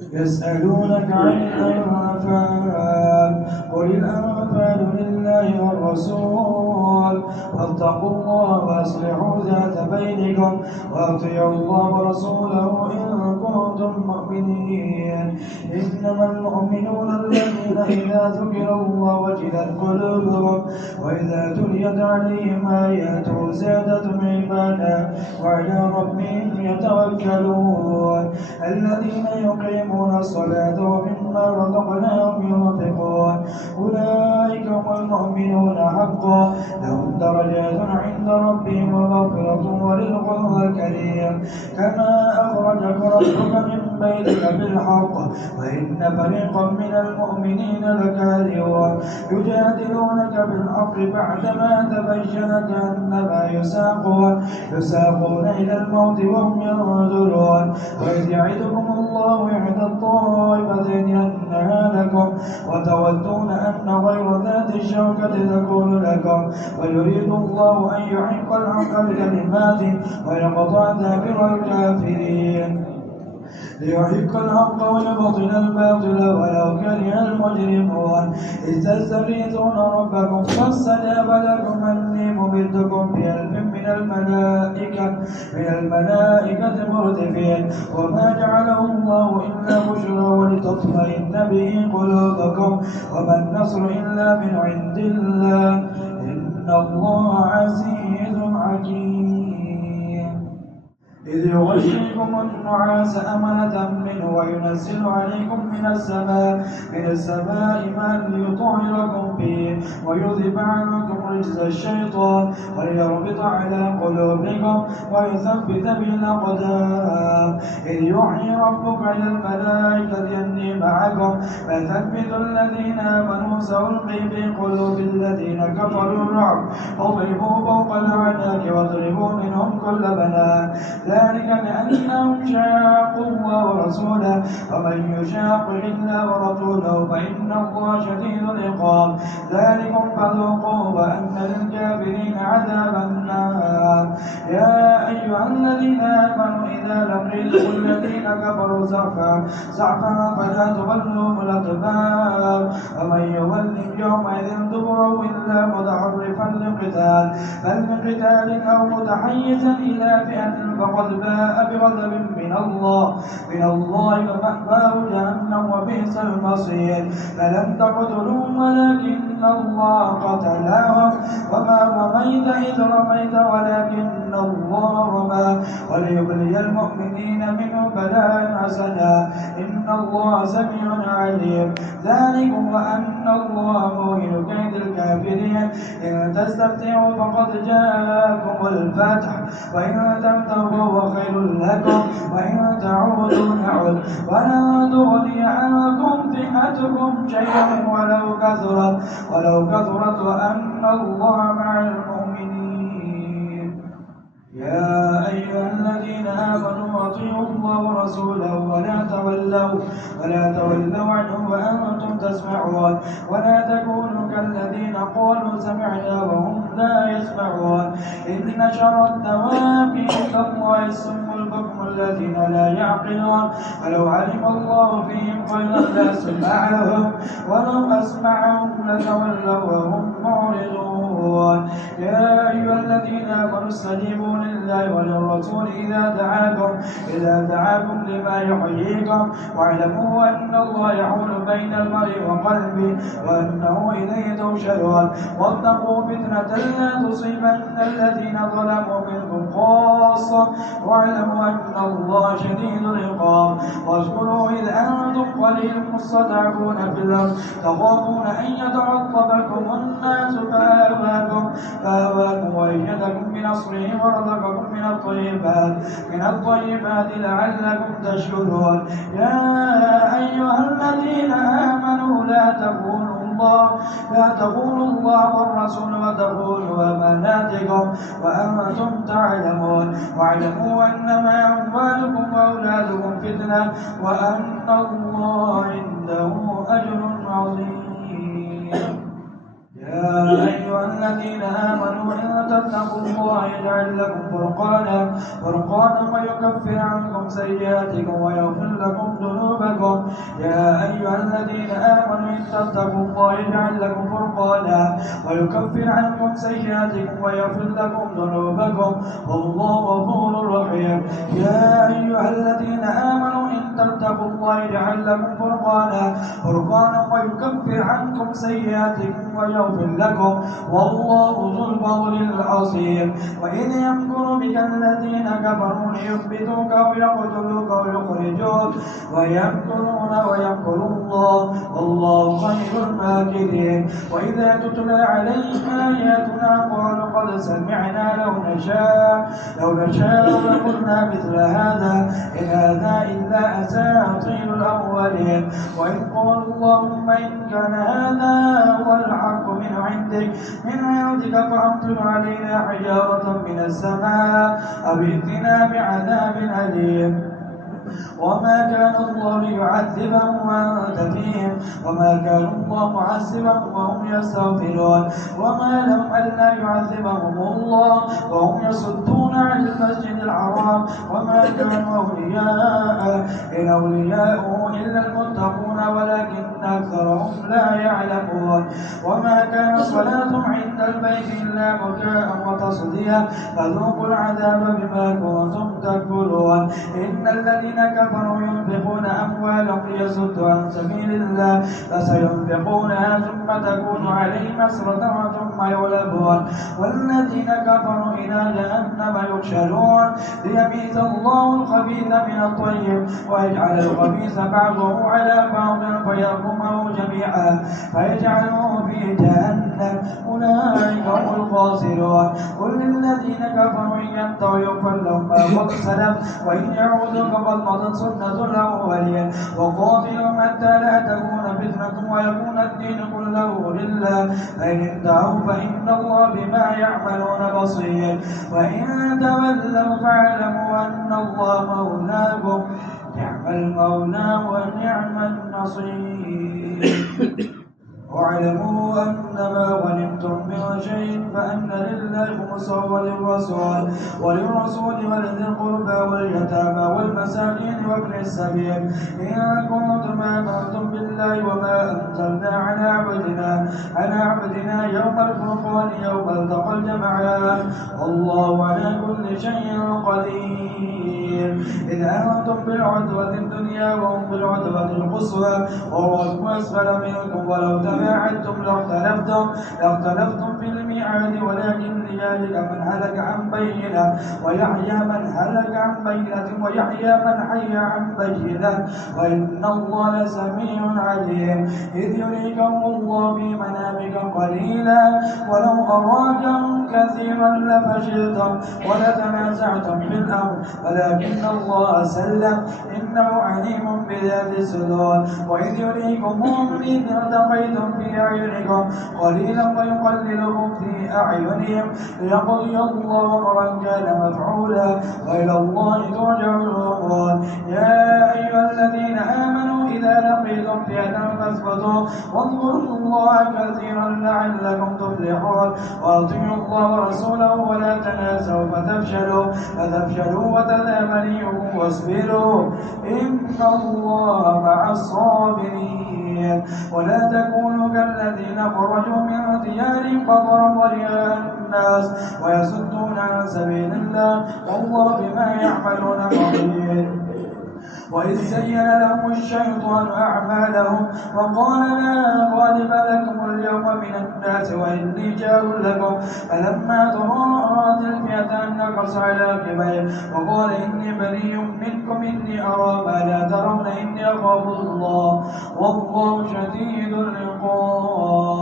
يسألونك عن الأنفال قل الأنفال لله والرسول فاتقوا الله وأصلحوا ذات بينكم وأطيعوا الله ورسوله إن كنتم مؤمنين إنما المؤمنون الذين إذا ذكر الله وجلت قلوبهم وإذا تليت عليهم آياته زادتهم إيمانا وعلى ربهم يتوكلون الذين يقيمون الصلاة ومما رزقناهم ينفقون أولئك هم المؤمنون حقا لهم درجات عند ربهم ومغفرة ورزق كريم كما أخرجك ربك من بيتك بالحق وإن فريقا من المؤمنين لكارهون يجادلونك بالحق بعدما تبين كأنما يساقون إلى الموت وهم ينظرون وإذ يعدكم الله إحدى الطائفتين أنها لكم وتودون أن غير ذات الشوكة تكون لكم ويريد الله أن يحق الحق بكلماته ويقطع دابر الكافرين ليحق الحق ويبطل الباطل ولو كره المجرمون إذ تستغيثون ربكم فاستجاب لكم أني ممدكم بألف من الملائكة مردفين وما جعله الله إلا بشرى ولتطمئن به قلوبكم وما النصر إلا من عند الله إن الله عزيز حكيم إذ يغشيكم النعاس أمنة منه وينزل عليكم من السماء ماء ليطهركم به ويذهب عنكم رجز الشيطان وليربط على قلوبكم ويثبت به الأقدام إذ يوحي ربك إلى الملائكة أني معكم فثبتوا الذين آمنوا سألقي في قلوب الذين كفروا الرعب اضربوا فوق الأعناق واضربوا منهم كل بنان ذلك بأنهم شاقوا الله ورسوله ومن يشاق الله ورسوله فإن الله شديد العقاب ذلكم فذوقوه وأن للكافرين عذاب النار يا أيها الذين آمنوا إذا لقيتم الذين كفروا زحفا فلا تولوهم الأدبار ومن يولهم يومئذ دبره إلا متحرفا لقتال أو متحيزا إلى فئة فقد باء بغضب من الله ومأواه جهنم وبئس المصير فلم تقتلوهم ولكن الله قتلهم وما رميت إذ رميت ولكن الله رمى وليبلي المؤمنين منه بلاء حسنا إن الله سميع عليم ذلكم وأن الله موهن كيد الكافرين إن تستفتحوا فقد جاءكم الفتح وإن تبتغوا فهو خير لكم وإن تعودوا نعود ولا تغني عنكم فئتكم شيئا ولو كثرت وأن الله مع المؤمنين يا أيها الذين آمنوا أطيعوا الله ورسوله ولا تولوا عنه وأنتم تسمعون ولا تكونوا كالذين قالوا سمعنا وهم لا يسمعون إن شر الدواب عند الله الصم البكم الذين لا يعقلون ولو علم الله فيهم خيرا لأسمعهم ولو أسمعهم لتولوا وهم معرضون يا أيها الذين آمنوا استجيبوا لله وللرسول إذا دعاكم لما يحييكم واعلموا أن الله يحول بين المرء وقلبه وأنه إليه تحشرون واتقوا فتنة لا تصيبن الذين ظلموا منكم خاصة واعلموا أن الله شديد العقاب واذكروا إذ أنتم قليل مستضعفون في الأرض تخافون أن يتعطفكم الناس فآواكم وأيدكم بنصره ورزقكم من الطيبات لعلكم تشكرون يا أيها الذين آمنوا لا تخونوا الله والرسول وتخونوا أماناتكم وأنتم تعلمون واعلموا أنما أموالكم وأولادكم فتنة وأن الله عنده أجر عظيم يا أيها الذين آمنوا إن تتقوا الله يجعل لكم فرقانا ويكفر عنكم سيئاتكم ويغفر لكم ذنوبكم. يا أيها الذين آمنوا إن تتقوا الله يجعل لكم فرقانا ويكفر عنكم سيئاتكم ويغفر لكم ذنوبكم والله غفور رحيم. يا أيها الذين آمنوا إن تتقوا الله يجعل لكم فرقانا ويكفر عنكم سيئاتكم ويغفر لكم والله ذو الفضل العظيم. وإذ يمكر بك الذين كفروا ليثبتوك أو يقتلوك أو يخرجوك ويمكرون ويمكر الله والله خير الماكرين. وإذا تتلى عليهم آياتنا قالوا قد سمعنا لو نشاء لقلنا مثل هذا إن هذا إلا أساطير الأولين. وإذ قالوا اللهم إن كان هذا هو الحق من عندك فأمطر علينا حجارة من السماء أو ائتنا بعذاب أليم. وما كان الله ليعذبهم وأنت فيهم وما كان الله معذبهم وهم يستغفرون. وما لهم ألا يعذبهم الله وهم يصدون عن المسجد الحرام وما كانوا أولياء إن أولياءه إلا المتقون ولكن أكثرهم لا يعلمون. وما كان صلاتهم عند البيت إلا بكاء وتصديا فذوقوا العذاب بما كنتم تكفرون. إن الذين كفروا ينفقون أموالهم ليصدوا عن سبيل الله فسينفقونها ثم تكون عليهم حسرة ثم يغلبون والذين كفروا إلى جهنم يحشرون ليميز الله الخبيث من الطيب ويجعل الخبيث بعضه على بعض فيركمه جميعا فيجعله في جهنم أولئك هم الخاسرون. قل للذين كفروا إن ينتهوا يغفر لهم ما قد سلف وإن يعودوا فقد مضت سنة الأولين. وقاتلوا حتى لا تكون فتنة ويكون الدين كله لله فإن انتهوا فإن الله بما يعملون بصير. وإن تولوا فاعلموا أن الله مولاكم نعم المولى ونعم النصير. واعلموا أنما غنمتم من شيء فأن لله خمسه وللرسول ولذي القربى واليتامى والمساكين وابن السبيل إن كنتم آمنتم بالله وما أنزلنا على عبدنا يوم الفرقان يوم التقى الجمعان والله على كل شيء قدير. إذ أنتم بالعدوة الدنيا وهم بالعدوة القصوى والركب أسفل منكم ولو تباعدتم لاختلفتم في الميعاد ولكن لذلك من هلك عن بينة ويحيى من هلك عن بينة ويحيى من حي عن بينة وإن الله لسميع عليم. إذ يريكم الله في منامك قليلا ولو أراكم كثيرا لفشلتم ولتنازعتم في الأمر ولكن الله سلم إنه عليم بذات الصدور. وإذ يريكمهم إذ التقيتم في أعينكم قليلا ويقللكم في أعينهم ليقضي الله أمرا كان مفعولا وإلى الله ترجع الأمور. يا أيها الذين آمنوا إذا لقيتم فئة فاثبتوا واذكروا الله كثيرا لعلكم تفلحون. وأطيعوا الله ورسوله ولا تنازعوا فتفشلوا وتذهب ريحكم واصبروا إن الله مع الصابرين. ولا تكونوا كالذين خرجوا من ديارهم بطرا ورئاء الناس ويصدون عن سبيل الله والله بما يعملون خبير. وإذ زين لهم الشيطان أعمالهم وقال لا غالب لكم اليوم من الناس وإني جار لكم فلما تراءت الفئتان نكص على عقبيه وقال إني بريء منكم إني أرى ما لا ترون إني أخاف الله والله شديد العقاب.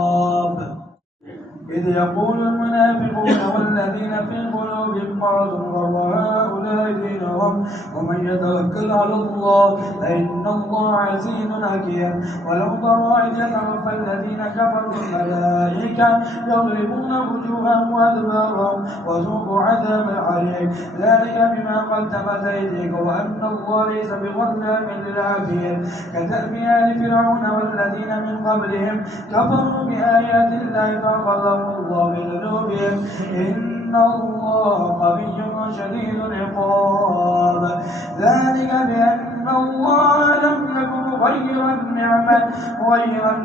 إذ يقول المنافقون والذين في قلوبهم مرض غر هؤلاء دينهم ومن يتوكل على الله فإن الله عزيز حكيم. ولو ترى إذ يتوفى الذين كفروا الملائكة يضربون وجوههم وأدبارهم وذوقوا عذاب الحريق ذلك بما قدمت أيديكم وأن الله ليس بظلام للعبيد. كدأب آل فرعون والذين من قبلهم كفروا بآيات الله فأخذهم الله بذنوبهم إن الله قوي شديد العقاب. ذلك بأن الله لم يكن مغيرا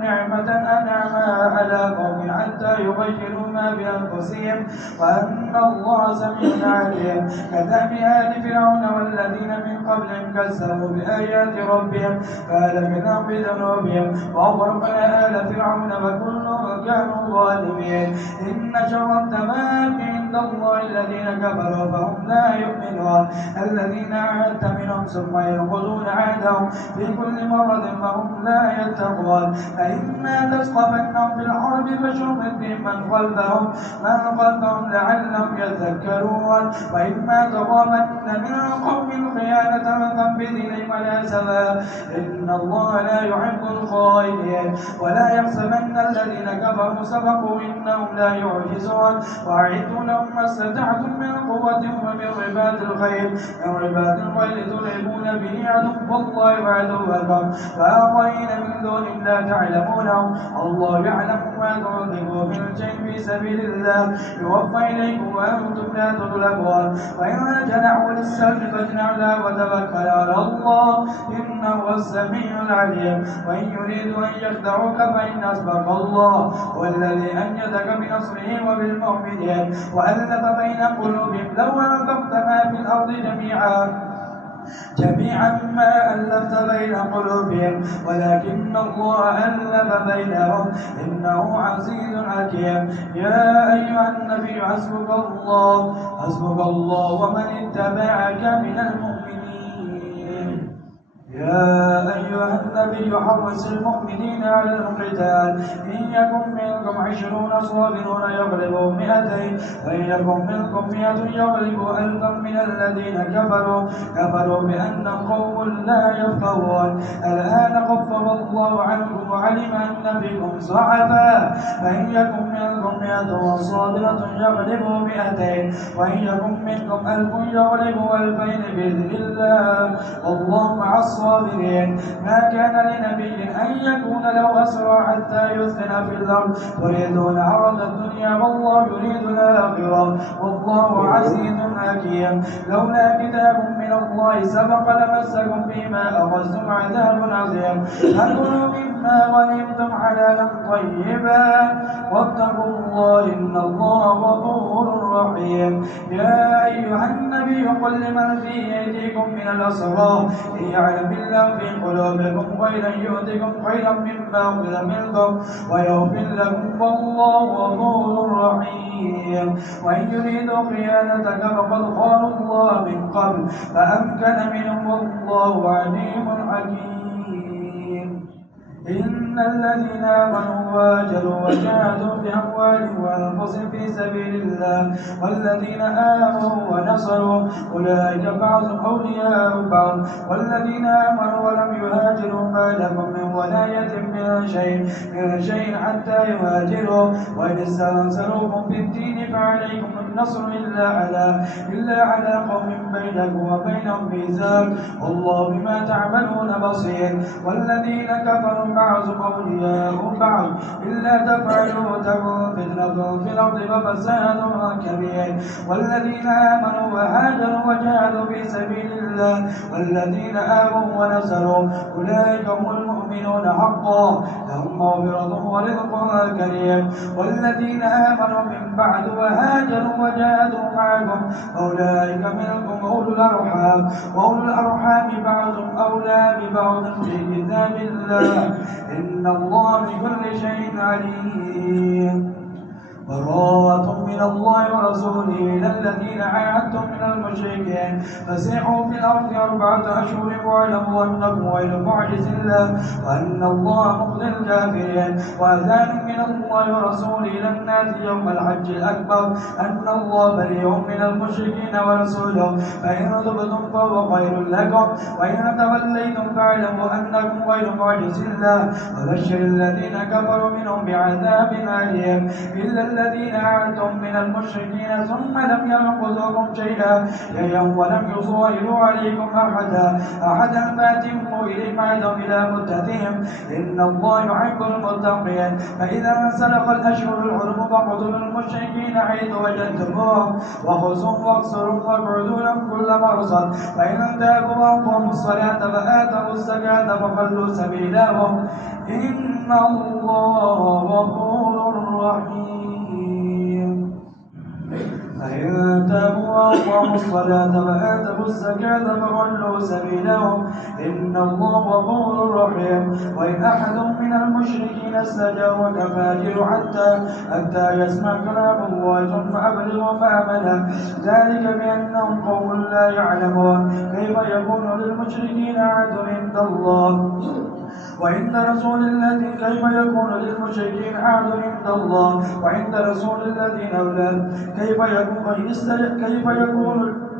نعمة أنعمها على قوم حتى يغيروا ما بأنفسهم وأن الله سميع عليم. كدأب آل فرعون والذين من قبلهم كذبوا بآيات ربهم فأهلكناهم بذنوبهم وأغرقنا آل فرعون وكلهم كانوا ظالمين. إن شر الدواب عند الله الذين كفروا فهم لا يؤمنون الذين عاهدت منهم ثم ينقضون عهدهم في كل مرة فهم لا يتقون. فإما تثقفنهم في الحرب فشرد بهم من خلفهم لعلهم يذكرون. وإما تخافن من قوم خيانة فانبذ إليهم على سواء إن الله لا يحب الخائنين. ولا يحسبن الذين كفروا سبقوا إنهم لا يعجزون. وأعدوا لهم ما استطعتم من قوة ومن رباط الخيل ترهبون به عدو الله وعدوكم وآخرين من دونهم لا تعلمونهم الله يعلم ما تنفقوا من شيء في سبيل الله يوفى إليكم وأنتم لا تظلمون. وإن جنحوا للسلم فاجنح له وتوكل على الله إنه هو السميع العليم. وإن يريدوا أن يخدعوك فإن حسبك الله هو الذي أنجدك بنصره وبالمؤمنين وألف بين قلوبهم لو أنفقت ما في الأرض جميعا ما ألفت بين قلوبهم ولكن الله ألف بينهم إنه عزيز حكيم. يا أيها النبي حسبك الله ومن اتبعك من المؤمنين. يا أيها النبي حرص المؤمنين على القتال إن يكن منكم 20 صابرون يغلبوا 200 وإن يكن منكم 100 يغلبوا 1000 من الذين كفروا بأنهم قوم لا يفقهون. الآن خفف الله عنكم وعلم أن بكم ضعفا فإن يكن منكم 100 صابرة يغلبوا 200 وإن يكن منكم 1000 يغلبوا 2000 بإذن الله والله مع الصابرين. ما كان لنبي أن يكون له أسرى حتى يثخن في الأرض تريدون عرض الدنيا والله يريد الآخرة والله عزيز حكيم. لولا كتاب من الله سبق لمسكم فيما أخذتم عذاب عظيم. فكلوا مما غنمتم حلالا طيبا واتقوا الله إن الله غفور رحيم. يا أيها النبي قل لمن في أيديكم من الأسرى إن يعلم الله في قلوبكم خيرا يؤتكم خيرا مما أخذ منكم ويغفر لكم والله غفور رحيم. وإن يريدوا خيانتك فقد خانوا الله من قبل فأمكن منهم والله عليم حكيم. إن الذين آمنوا وهاجروا وجاهدوا بأموالهم وأنفسهم في سبيل الله والذين آمنوا ونصروا أولئك بعضهم أولياء بعض والذين آمنوا ولم يهاجروا ما لكم من ولاية من شيء حتى يهاجروا. وإن استنصروكم في الدين فعليكم النصر إلا على قوم بينكم وبينهم ميثاق والله بما تعملون بصير. والذين كفروا بعضهم أولياء بعض إلا تفعلوا تكن فتنة في الأرض وفساد كبير. والذين آمنوا وهاجروا وجاهدوا في سبيل الله والذين آمنوا ونصروا أولئك هم المؤمنون حقا لهم مغفرة ورزق كريم. والذين آمنوا من بعد وهاجروا وجاهدوا معكم أولئك منكم أولو الأرحام بعضهم أولى ببعض في كتاب الله إن الله بكل شيء عليم. براءة من الله ورسوله إلى الذين عاهدتم من المشركين فسيحوا في الأرض 4 أشهر واعلموا أنكم غير معجز الله وأن الله مخزي الكافرين وأذان من الله ورسوله إلى الناس يوم الحج الأكبر أن الله بريء من المشركين ورسوله فإن تبتم فهو خير لكم وإن توليتم فاعلموا أنكم غير معجز الله وبشر الذين كفروا منهم بعذاب أليم إلا الذين عاهدتم من المشركين ثم لم ينقضوكم شيئا ولم يظاهروا عليكم أحدا فأتموا إليهم عهدهم إلى مدتهم إن الله يحب المتقين فإذا سلخ الأشهر الحرم فاقتلوا المشركين حيث وجدتموهم وخذوهم واقصروا واقعدوا لهم كل مرصد فإن تابوا وأقاموا الصلاة وآتوا الزكاة فخلوا سبيلهم إن الله غفور رحيم فإن تابوا وأقاموا الصلاة وآتوا الزكاة فخلوا سبيلهم إن الله غفور رحيم وإن أحد من المشركين استجارك فاجر حتى يسمع كلام الله ثم أبلغ مأمنه ذلك بأنهم قوم لا يعلمون كيف يكون للمشركين عهد عند الله وعند رسول الذي كيف يكون للمشركين عهد عند الله وعند رسول الذين أولاد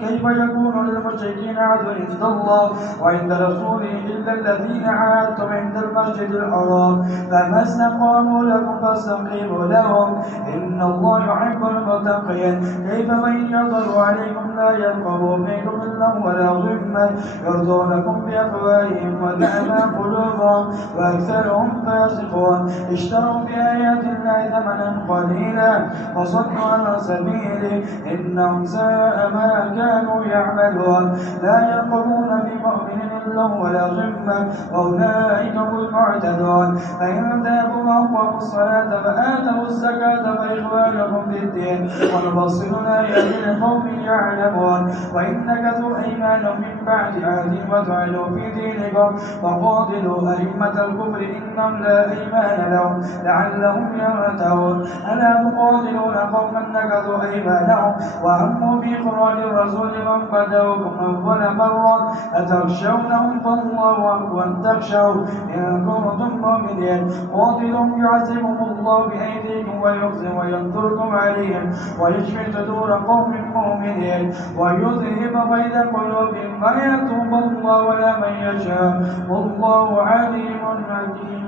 كيف يكون للمشركين عهد عند الله وعند رسوله إلا الذين عاهدتم عند المسجد الحرام فما استقاموا لكم فاستقيموا لهم إن الله يحب المتقين كيف من يظهر عليكم لا يرقبوا فيكم إلا ولا ذمة يرضونكم بأفواههم وتأبى قلوبهم وأكثرهم فاسقون اشتروا بآيات الله ثمنا قليلا وصدوا عن سبيله إنهم ساء ما كانوا يعملون لا يرقبون في مؤمن إلا ولا ذمة وأولئك هم المعتدون فإن تابوا وأقاموا الصلاة فآتوا الزكاة فإخوانكم في الدين ونفصل الآيات لقوم يعلمون وإن نكثوا أيمانهم من بعد عهدهم وطعنوا في دينكم فقاتلوا أئمة الكفر إنهم لا أيمان لهم لعلهم يرتدون ألا تقاتلون قوما نكثوا أيمانهم وهموا بإخراج الرسول من بدأوكم أول مرة أتخشونهم فالله أحق أن تخشوا إن كنتم مؤمنين قاتلهم يعذبهم الله بأيديكم ويخزي وينصركم عليهم ويشفي صدور قوم مؤمنين ويذهب غيظ قلوبهم ويتوب الله ولا من يشاء والله عليم حكيم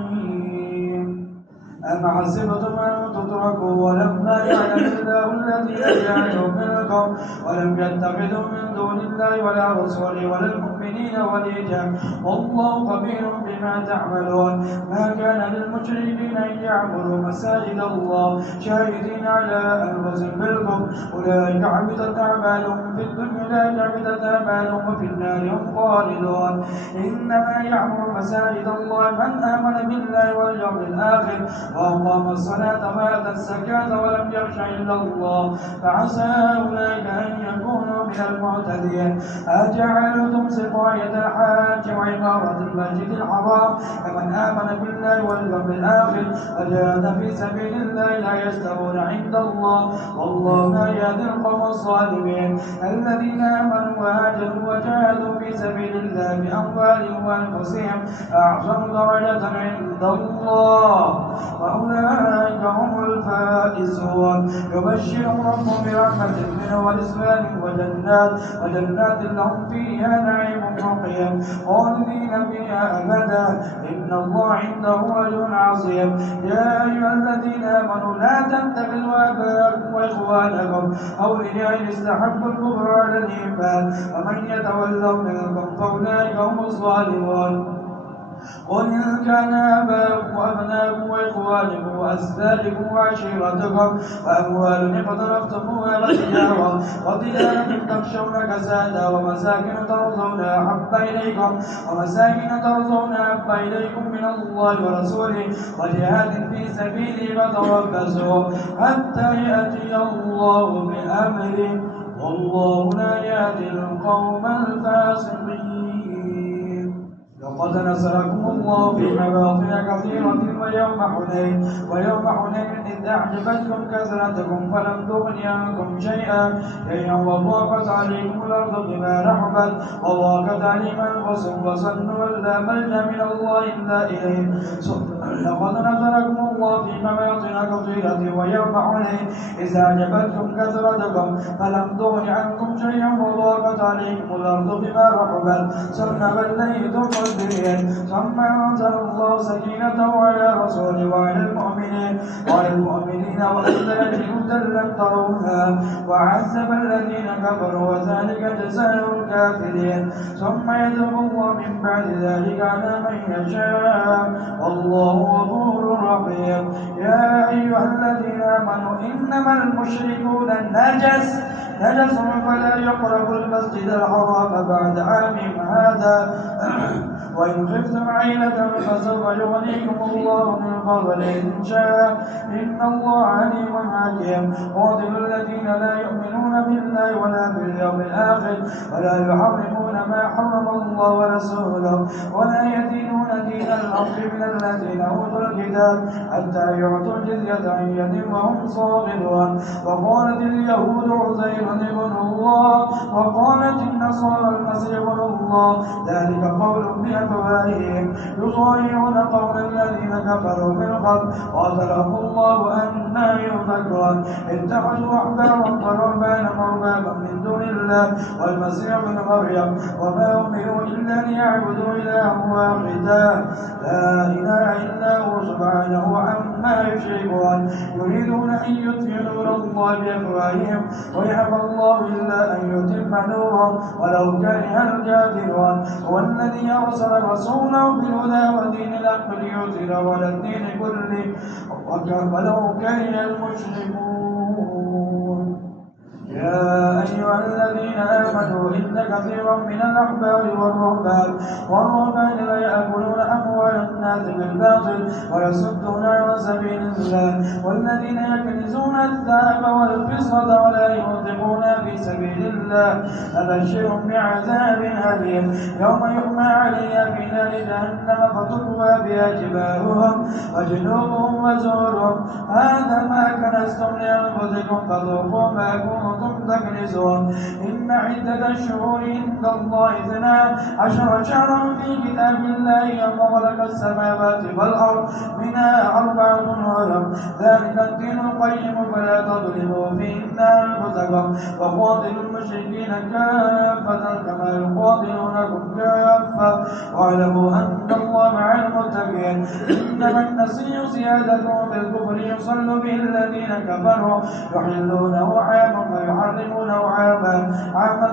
أم حسبتم أن تتركوا ولما يعلم الله الذين جاهدوا منكم ولم يتخذوا من دون الله ولا رسوله ولا المؤمنين وليجا والله خبير بما تعملون ما كان للمشركين أن يعبدوا مساجد الله شاهدين على أنفسهم بالكفر أولئك حبطت أعمالهم في الدنيا أولئك حبطت أعمالهم وفي النار هم خالدون إنما يعمر مساجد الله من آمن بالله واليوم الآخر وأقام الصلاة وآتى الزكاة ولم يخش إلا الله فعسى أولئك أن يكونوا من المعتدين أجعلتم سقاية الحاج وعمارة المسجد الحرام كمن آمن بالله واليوم الآخر وجاهد في سبيل الله لا يستوون عند الله والله لا يهدي القوم الظالمين الذين آمنوا وهاجروا وجاهدوا في سبيل الله بأموالهم وأنفسهم أعظم درجة عند الله وأولئك هم الفائزون يبشرهم ربهم برحمة منه ورضوان وجنات لهم فيها نعيم مقيم خالدين فيها أبدا إن الله عنده أجر عظيم يا أيها الذين آمنوا لا تتخذوا آباءكم وإخوانكم أولياء إن استحبوا الكفر على الإيمان ومن يتولوا منكم فأولئك هم الظالمون قل إن كان آباؤكم وأبناؤكم وإخوانكم وأزواجكم وعشيرتكم وأموال اقترفتموها وتجارة تخشون كسادها ومساكن ترضونها أحب إليكم من الله ورسوله وجهاد في سبيله فتربصوا حتى يأتي الله بأمره والله لا يهدي القوم الفاسقين. قد نصركم الله في مواطن كثيرة ويوم حنين إذ أعجبتكم كثرتكم فلم تغن عنكم شيئا وضاقت عليكم الأرض بما رحبت وضاقت عليهم أنفسهم وظنوا أن لا ملجأ من الله إلا إليه لقد نصركم الله في مواطن كثيرة ويوم حنين إذ أعجبتكم كثرتكم فلم تغن عنكم شيئا وضاقت عليكم الأرض بما رحبت ثم وليتم مدبرين ثم أنزل الله سكينته على رسوله وعلى المؤمنين وأنزل جنودا لم تروها وعذب الذين كفروا وذلك جزاء الكافرين ثم يتوب الله من بعد ذلك على من يشاء والله غفور رحيم. يا أيها الذين آمنوا إنما المشركون نجس فلا يقربوا المسجد الحرام بعد عامهم هذا وإن خفتم عيلة فسوف يغنيكم الله من فضله إن شاء إن الله عليم حكيم. قاتلوا الذين لا يؤمنون بالله ولا باليوم الآخر ولا يحرمون ما حرم الله ورسوله ولا يدينون دين الحق من الذين أوتوا الكتاب حتى يعطوا الجزية عن يد وهم صاغرون. وقالت اليهود عزير ابن الله وقالت النصارى المسيح ابن الله ذلك قول بأفواههم يضاهئون قول الذين كفروا من قبل قاتلهم الله أنى يؤفكون. اتخذوا أحبارهم ورهبانهم أربابا من دون الله والمسيح ابن مريم وما أمروا إلا ليعبدوا إلها واحدا لا إله إلا هو سبحانه عما يشركون. يريدون أن يطفئوا نور الله بأفواههم ويأبى الله إلا أن يتم نوره ولو كره الكافرون. هو الذي أرسل رسوله بالهدى ودين الحق ليظهره على الدين كله ولو كره المشركون. يا أيها الذين آمنوا إن كثيرا من الأحبار والرهبان لا يأكلون أموال الناس بالباطل ويصدون عن سبيل الله والذين يكنزون الذهب والفضة ولا ينفقون في سبيل الله فبشرهم بعذاب أليم يوم يحمى عليها في نار جهنم فتكوى بها جباههم وجنوبهم وزورهم هذا ما كنزتم لأنفسكم فذوقوا ما كنتم تكنزون. إن عدة الشهور عند الله 12 شهرا في كتاب الله يوم خلق السماوات والأرض منها 4 حرم ذلك الدين القيم فلا تظلموا فيهن أنفسكم وقاتلوا المشركين كافة كما يقاتلونكم كافة واعلموا أن الله مع المتقين. إنما النسي زيادة بالكفر يصل به الذين كفروا يحلونه عاما ويحرمونه عاما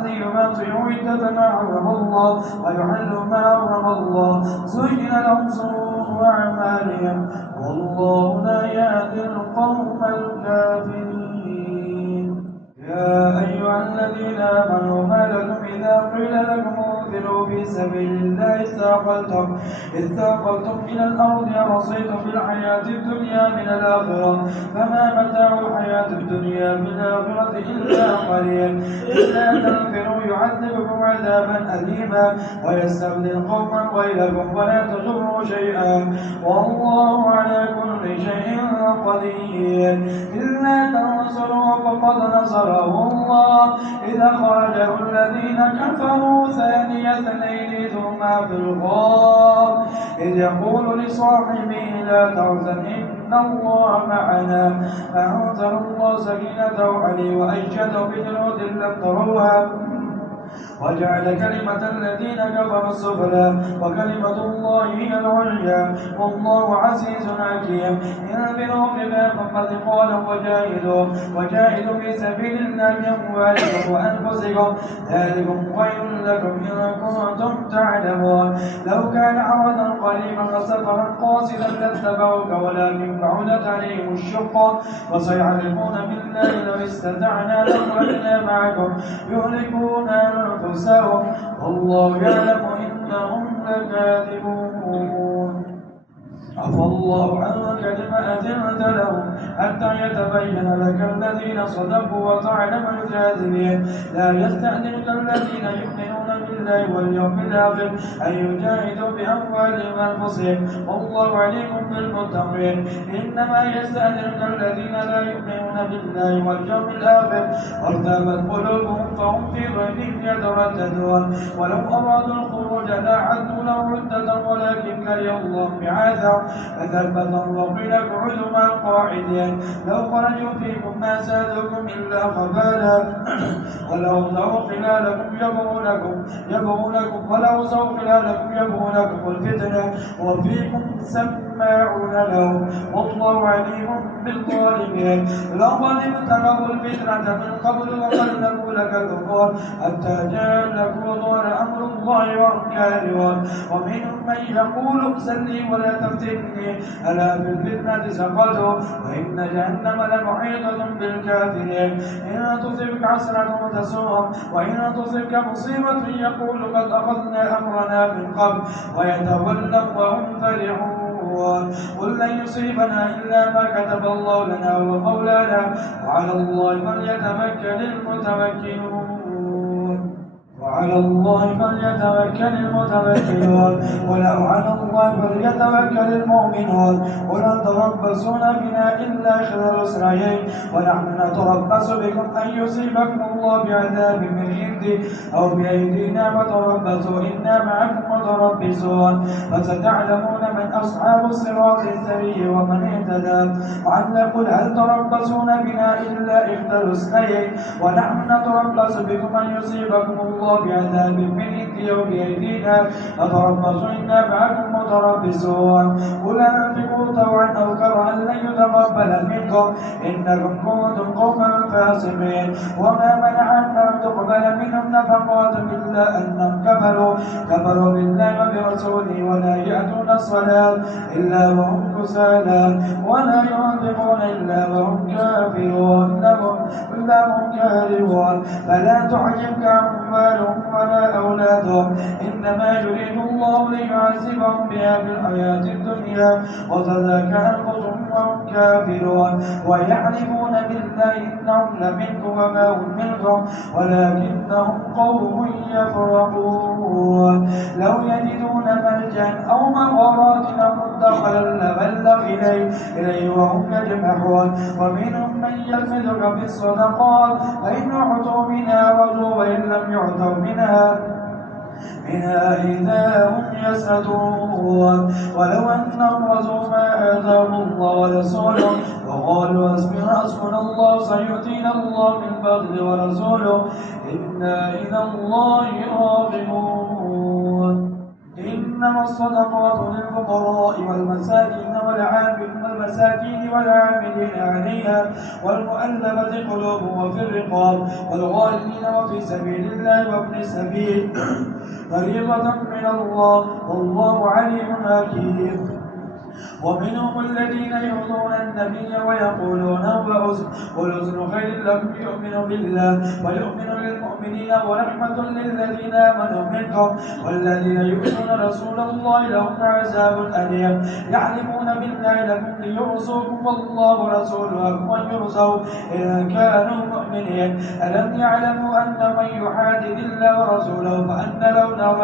ليباطئوا عدة ما حرم الله ويحلوا ما حرم الله زين لهم سوء أعمالهم والله لا يهدي القوم الكافرين. يا أيها الذين آمنوا ما لكم إذا قيل لكم انفروا في سبيل الله استثقلتم إلى الأرض أرضيتم بالحياة الدنيا من الآخرة فما متاع الحياة الدنيا من الآخرة إلا قليل. إلا تنفروا يعذبكم عذابا أليما ويستبدل قوما غيركم ولا تضروا شيئا والله على كل شيء قدير. إلا تنصروا فقد نصره الله إذا خرجه الذين كفروا ثاني اثنين ثم في الغار إذ يقول لصاحبه لا تحزن إن الله معنا فأنزل الله سكينته عليه وأيده بجنود لم تروها وجعل كلمة الذين كفروا السفلى وكلمة الله هي العليا والله عزيز حكيم. انفروا خفافا فثقالا وجاهدوا في سبيل الله بأموالكم وأنفسكم ذلكم خير لكم إن كنتم تعلمون. لو كان عرضا قريبا وسفرا قاصدا لاتبعوك ولكن بعدت عليهم الشقة وسيحلفون بالله لو استطعنا لخرجنا معكم يهلكون أنفسهم والله يعلم إنهم لكاذبون. عفى الله عنك لما أذنت لهم حتى يتبين لك الذين صدقوا وتعلم الكاذبين. لا يستأذنك الذين يؤمنون بالله بالله واليوم الآخر أن يجاهدوا بأموالهم وأنفسهم والله عليم بالمتقين. إنما يستأذنك الذين لا يؤمنون بالله واليوم الآخر وارتابت قلوبهم فهم في ريبهم يترددون ولو أرادوا الخروج لأعدوا له عدة ولكن كره الله بعاثهم فثبتهم وقيل اقعدوا مع القاعدين لو خرجوا فيكم ما زادوكم إلا خبالا ولو سعوا خلالكم يبغونكم الفتنة وفيكم سماعون لهم والله عليم بالظالمين. لقد ابتغوا الفتنة من قبل وقلبوا لك الكفار حتى جاءكم أمر الله وهم كارهون ومنهم من يقول ائذن لي ولا تفتني ألا في الفتنة سقطوا وإن جهنم لمحيطة بالكافرين. إن تصبك حسنة تسوهم وإن تصبك مصيبة يقول قد أخذنا أمرنا من قبل ويتولوا وهم فرحون. قل لن يصيبنا إلا ما كتب الله لنا هو مولانا وعلى الله فليتوكل المتوكلون ولو على الله فليتوكل المؤمنون. قل تربصون بنا إلا إحدى الحسنيين ونحن نتربص بكم أن يصيبكم الله بعذاب من عنده أو بأيدينا فتربصوا إنا معكم متربصون فستعلمون من أصحاب الصراط السوي ومن اهتدى. قل هل تربصون بنا إلا إحدى الحسنيين ونحن نتربص بكم أن يصيبكم الله بعذاب من عنده أو بأيدينا فتربصوا إنا معكم متربصون. قل أنفقوا طوعا أو كرها لن يتقبل منكم إنكم كنتم قوما فاسقين. وما منعهم أن تقبل منهم نفقاتهم إلا أنهم كفروا بالله وبرسوله ولا يأتون الصلاة إلا وهم كسالى ولا ينفقون إلا وهم كافرون فلا تعجبك أموالهم ولا أولادهم إنما يريد الله ليعذبهم بها في الحياة الدنيا وتذاك أنفسهم وهم كافرون ويعلمون بالله إنهم لمنكم وما هم منكم ولكنهم قوم يفرقون. لو يجدون ملجأ أو مغارات أو مدخلا لولوا إليه وهم يجمحون. ومنهم من يلمزك في الصدقات فإن أعطوا منها رضوا وإن لم يعطوا منها إذا هم يسعدون. ولو أنهم رضوا ما آتاهم الله ورسوله وقالوا حسبنا الله سيؤتينا الله من فضله ورسوله إنا إلى الله راغبون. إنما الصدقات للفقراء والمساكين والعاملين عليها والمؤلفة قلوبهم وفي الرقاب والغالبين وفي سبيل الله وابن السبيل فريضة من الله والله عليم حكيم. ومنهم الذين يؤذون النبي ويقولون هو أذن خير لكم يؤمن بالله ويؤمن للمؤمنين ورحمة للذين آمنوا منكم والذين يؤذون رسول الله لهم عذاب أليم. يعلمون بالله لكم ليرزقكم والله ورسوله أكبر يرزقوا إذا كانوا مؤمنين. ألم يعلموا أن من يحادد الله ورسوله فأن له نار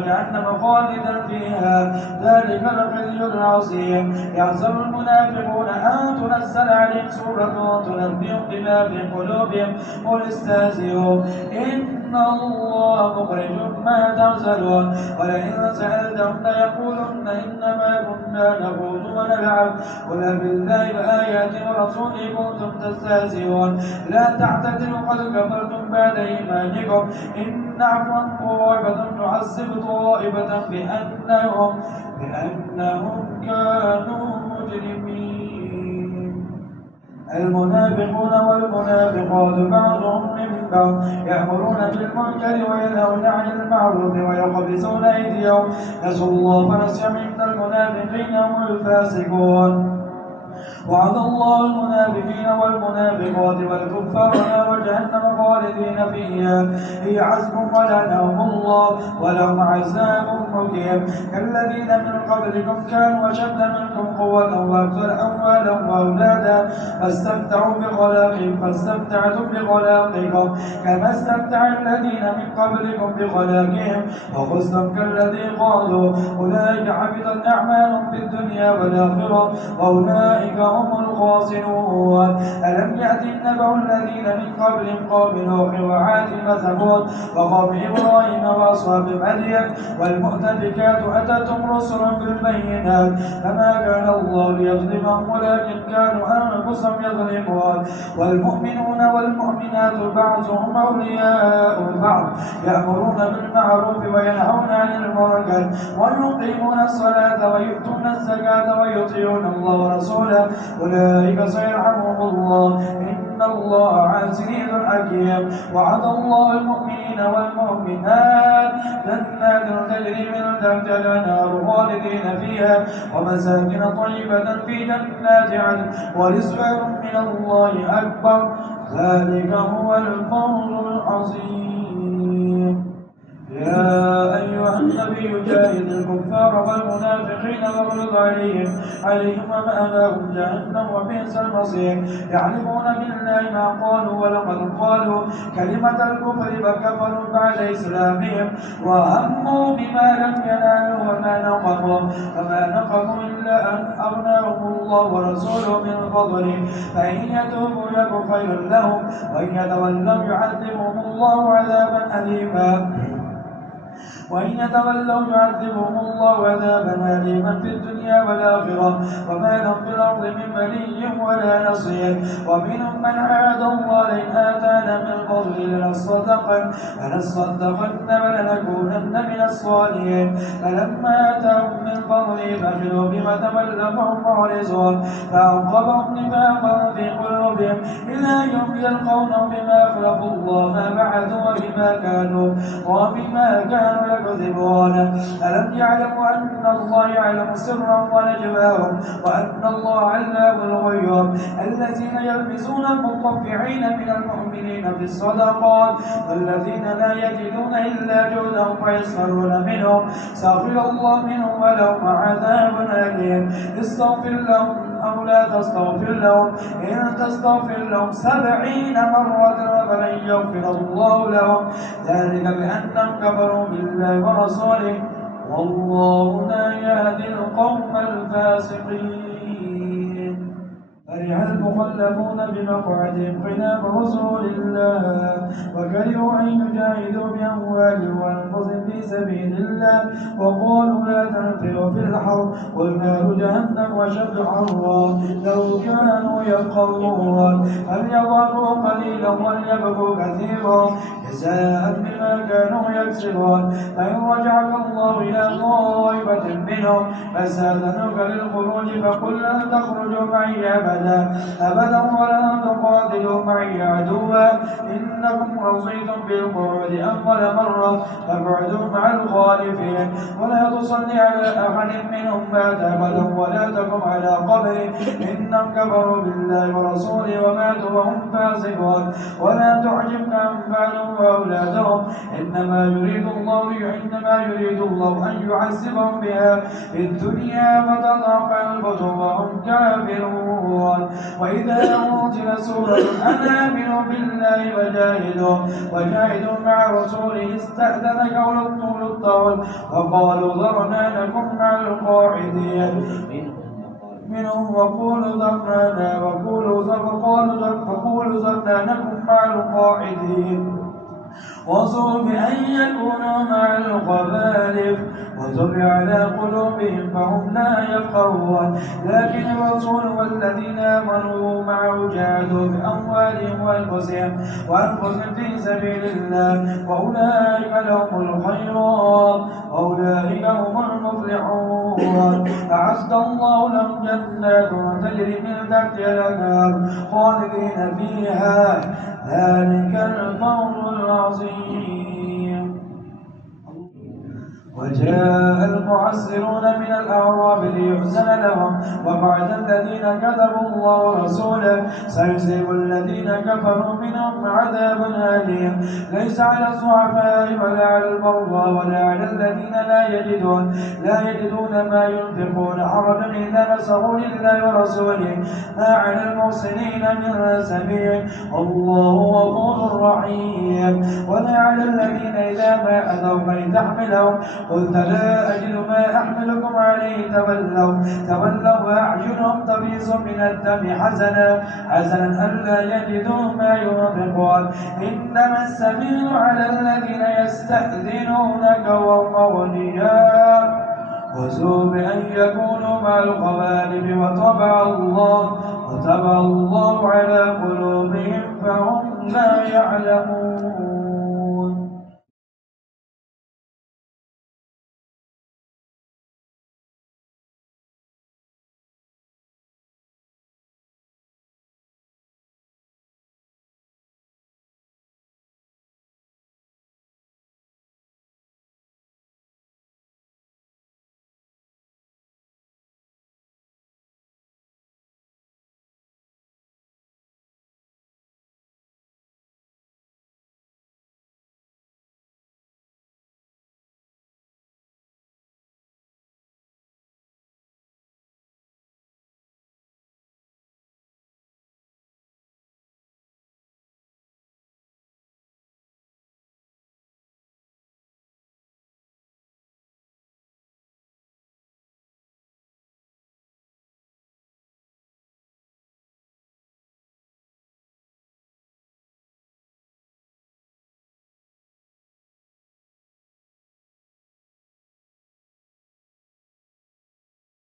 جهنم خالدا فيها ذلك الخزي العظيم. يحذر المنافقون أن تنزل عليهم سورة تنبئهم بما في قلوبهم قل استهزئوا إن الله مخرج ما تحذرون. ولئن سألتهم ليقولن إنما كنا نخوض ونلعب قل بالله وآياته ورسوله كنتم تستهزئون. لا تعتذروا قد كفرتم بعد إيمانكم إن نعفو عن طائفة نعذب طائفة بأنهم كانوا مجرمين. المنافقون والمنافقات بعضهم من بعض يأمرون بالمنكر وينهون عن المعروف ويقبضون أيديهم نسوا الله فنسيهم إن المنافقين هم الفاسقون. وعد الله المنافقين والمنافقات والكفار نار جهنم خالدين فيها هي حسبهم ولعنهم الله ولهم عذاب مقيم كالذين من قبلكم كانوا أشد منكم قوة وأكثر أموالا وأولادا فاستمتعوا بخلاقهم فاستمتعتم بخلاقكم كما استمتع الذين من قبلكم بخلاقهم وخزتم كالذي قالوا أولئك حبطت أعمالهم في الدنيا والآخرة وأولئك هم الخاسرون. ألم يأت نبأ الذين من قبلهم قوم نوح وعاد وثمود وقوم إبراهيم وأصحاب مدين والمؤتفكات أتتهم رسل بالبينات فما كان الله ليظلمهم ولكن كانوا أنفسهم يظلمون. والمؤمنون والمؤمنات بعضهم أولياء بعض يأمرون بالمعروف وينهون عن المنكر ويقيمون الصلاة ويؤتون الزكاة ويطيعون الله ورسوله أولئك سيرحمهم الله إن الله عزيز حكيم. وعد الله المؤمنين والمؤمنات جنات تجري من تحتها الأنهار خالدين فيها ومساكن طيبة في جنات عدن ورزق من الله أكبر ذلك هو الفوز العظيم. يا أيها النبي جاهد الكفار والمنافقين واغلظ عليهم ومأواهم جهنم وبئس المصير. يحلفون بالله ما قالوا ولقد قالوا كلمة الكفر فكفروا بعد إسلامهم وهموا بما لم ينالوا وما نقموا إلا أن أغناهم الله ورسوله من فضله فإن يتوبوا يك خيرا لهم وإن يتولوا يعذبهم الله عذابا أليما في الدنيا والآخرة وما لهم في الأرض من ولي ولا نصير. ومنهم من عاد الله لئن آتانا من فضله لنصدقن ولنكونن من الصالحين فلما آتاهم من فضله بخلوا بما تولوا معرضون فأعقبهم نفاقا في قلوبهم إلى يوم يلقونه بما أخلفوا الله ما بعثوا وبما كانوا يكذبون. ألم يعلموا أن الله يعلم سرهم ونجواهم وأن الله علام الغيوب. الذين يلبسون المطفعين من المؤمنين في الصدقات والذين لا يجدون إلا جهدهم فيسخرون منهم سخر الله منهم ولهم عذاب أليم. استغفر لهم أو لا تستغفر لهم إن تستغفر لهم 70 مرة فلن يغفر الله لهم ذلك بأنهم كفروا بالله ورسوله والله لا يهدي القوم الفاسقين. فرح المخلفون بمقعدهم خلاف رسول الله وكرهوا أن يجاهدوا بأموالهم وأنفسهم في سبيل الله وقالوا لا تنفروا في الحر قل نار جهنم أشد حرا لو كانوا يفقهون فليضحكوا قليلا وليبكوا كثيرا جزاء بما كانوا يكسبون. فإن رجعك الله إلى طائفة منهم فاستأذنوك للخروج فقل لن تخرجوا معي أبدا ولا تقاتلوا معي عدوا إنكم رضيتم بالقعود أول مرة فاقعدوا مع الخالفين ولا تصل على أحد منهم مات أبدا ولا تقم على قبره إنهم كفروا بالله ورسوله وماتوا وهم فاسقون. ولا تعجبك أنفالهم وأولادهم إنما يريد الله أن يعذبهم بها في الدنيا فتضعف أنفسهم وهم كافرون. وإذا أنزل سورة أن آمنوا بالله وجاهدوا مع رسوله استأذنك أولو الطول وقالوا ذرنا نكن مع القاعدين منهم وقولوا ذرنا فقولوا ذرنا نكن مع القاعدين وصوا بأن يكونوا مع الخبالف وطبع على قلوبهم فهم لا يفقهون. لكن الرسول والذين آمنوا معه جاهدوا بأموالهم وأنفسهم في سبيل الله وأولئك لهم الخيرات وأولئك هم المفلحون. أعد الله لهم جنات تجري من تحتها الأنهار خالدين فيها ذلك الفوز العظيم. وجاء المعسرون من الأعراب ليحزن لهم وقعد الذين كذبوا الله ورسوله سيصيب الذين كفروا منهم عذاب أليم ليس على الضعفاء ولا على المرضى ولا على الذين لا يجدون ما ينفقون حرج إذا نصروا لله ورسوله ما على المحسنين من سبيل الله غفور رحيم ولا على الذين إذا ما أتوك لتحملهم قلت لا أجد ما أحملكم عليه تولوا وأعينهم تفيض من الدم حزنا ألا يجدوا ما ينفقون إنما السبيل على الذين يستأذنونك وهم أغنياء وسوء بأن يكونوا مع الخوالف وطبع الله على قلوبهم فهم لا يعلمون.